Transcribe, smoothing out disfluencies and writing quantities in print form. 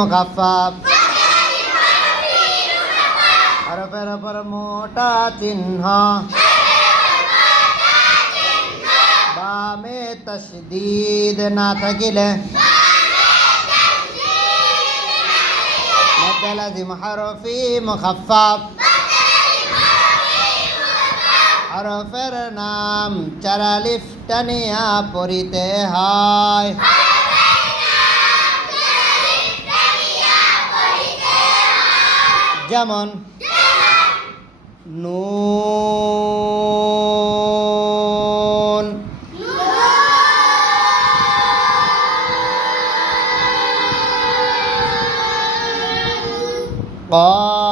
মুখাফফাফ হরফের উপর মোটা চিহ্ন বামে তাসদীদ না থাকিলে মদ্দে লাযিম হরফি মুখাফফাফ হরফের নাম চার আলিফ টানিয়া পড়িতে হয়। যেমন নুন, কফ,